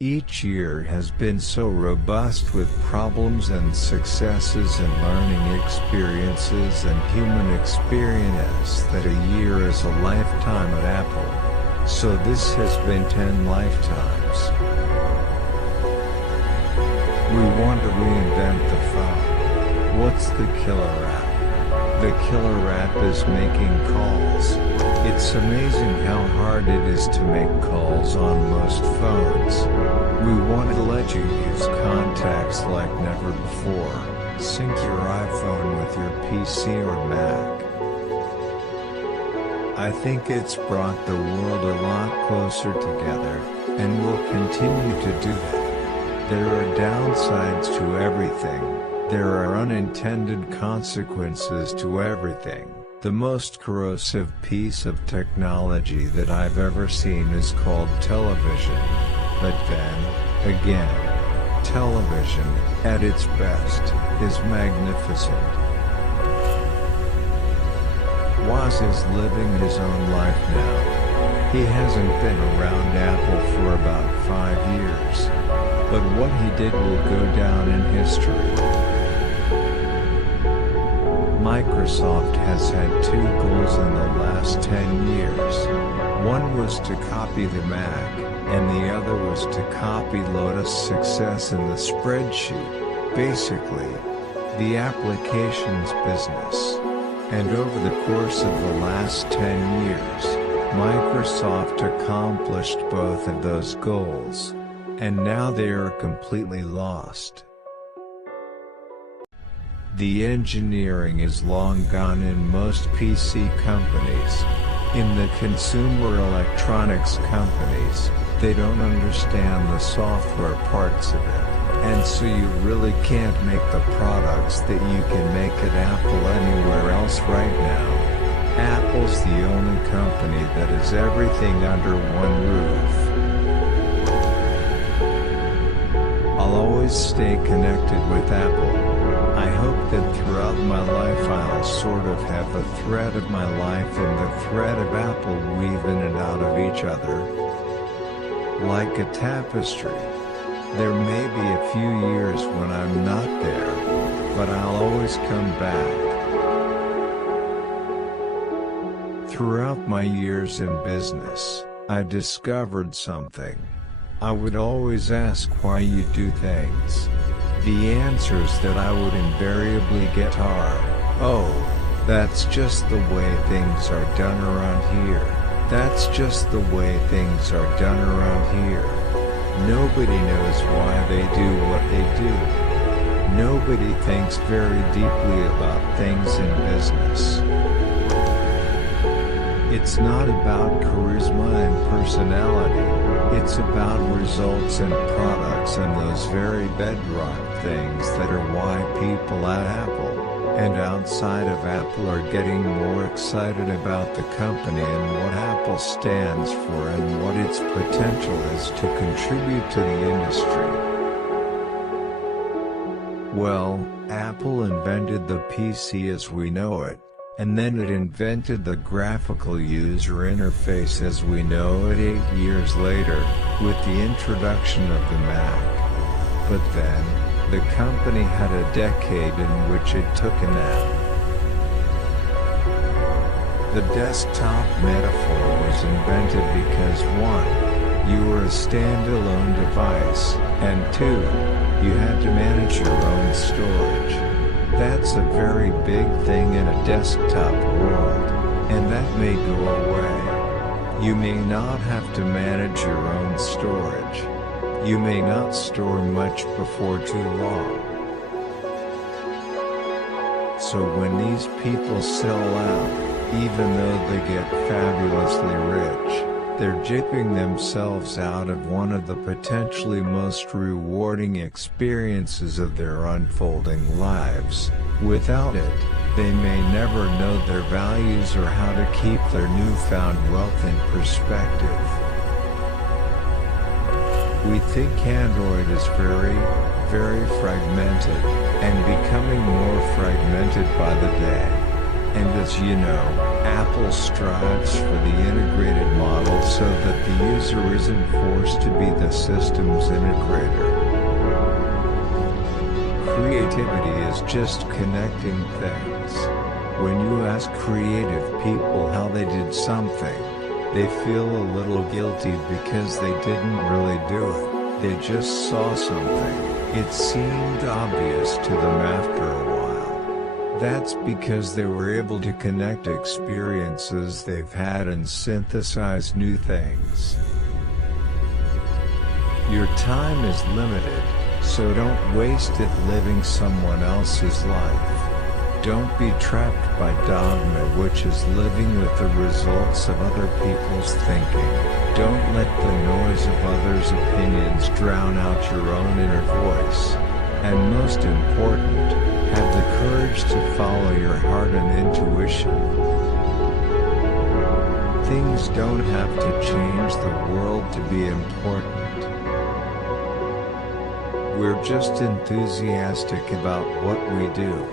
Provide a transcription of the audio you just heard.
Each year has been so robust with problems and successes and learning experiences and human experience that a year is a lifetime at Apple. So this has been 10 lifetimes. We want to reinvent the phone. What's the killer app? The killer app is making calls. It's amazing how hard it is to make calls on most phones. We want to let you use contacts like never before. Sync your iPhone with your PC or Mac. I think it's brought the world a lot closer together, and will continue to do that. There are downsides to everything. There are unintended consequences to everything. The most corrosive piece of technology that I've ever seen is called television. But then, again, television, at its best, is magnificent. Woz is living his own life now. He hasn't been around Apple for about 5 years. But what he did will go down in history. Microsoft has had 2 goals in the last 10 years. One was to copy the Mac, and the other was to copy Lotus' success in the spreadsheet, basically, the applications business. And over the course of the last 10 years, Microsoft accomplished both of those goals. And now they are completely lost. The engineering is long gone in most PC companies. In the consumer electronics companies, they don't understand the software parts of it, and so you really can't make the products that you can make at Apple anywhere else right now. Apple's the only company that has everything under one roof. I'll always stay connected with Apple. I hope that throughout my life I'll sort of have a thread of my life and the thread of Apple weave in and out of each other. Like a tapestry. There may be a few years when I'm not there, but I'll always come back. Throughout my years in business, I discovered something. I would always ask why you do things. The answers that I would invariably get are, oh, that's just the way things are done around here. That's just the way things are done around here. Nobody knows why they do what they do. Nobody thinks very deeply about things in business. It's not about charisma and personality, it's about results and products and those very bedrock things that are why people at Apple, and outside of Apple are getting more excited about the company and what Apple stands for and what its potential is to contribute to the industry. Well, Apple invented the PC as we know it. And then it invented the graphical user interface as we know it 8 years later, with the introduction of the Mac. But then, the company had a decade in which it took a nap. The desktop metaphor was invented because 1. You were a standalone device, and 2. You had to manage your own storage. That's a very big thing in a desktop world, and that may go away. You may not have to manage your own storage. You may not store much before too long. So when these people sell out, even though they get fabulously rich, they're jipping themselves out of one of the potentially most rewarding experiences of their unfolding lives. Without it, they may never know their values or how to keep their newfound wealth in perspective. We think Android is very, very fragmented, and becoming more fragmented by the day. And as you know, Apple strives for the integrated model so that the user isn't forced to be the system's integrator. Creativity is just connecting things. When you ask creative people how they did something, they feel a little guilty because they didn't really do it. They just saw something. It seemed obvious to them after a while. That's because they were able to connect experiences they've had and synthesize new things. Your time is limited, so don't waste it living someone else's life. Don't be trapped by dogma, which is living with the results of other people's thinking. Don't let the noise of others' opinions drown out your own inner voice. And most important, have the courage to follow your heart and intuition. Things don't have to change the world to be important. We're just enthusiastic about what we do.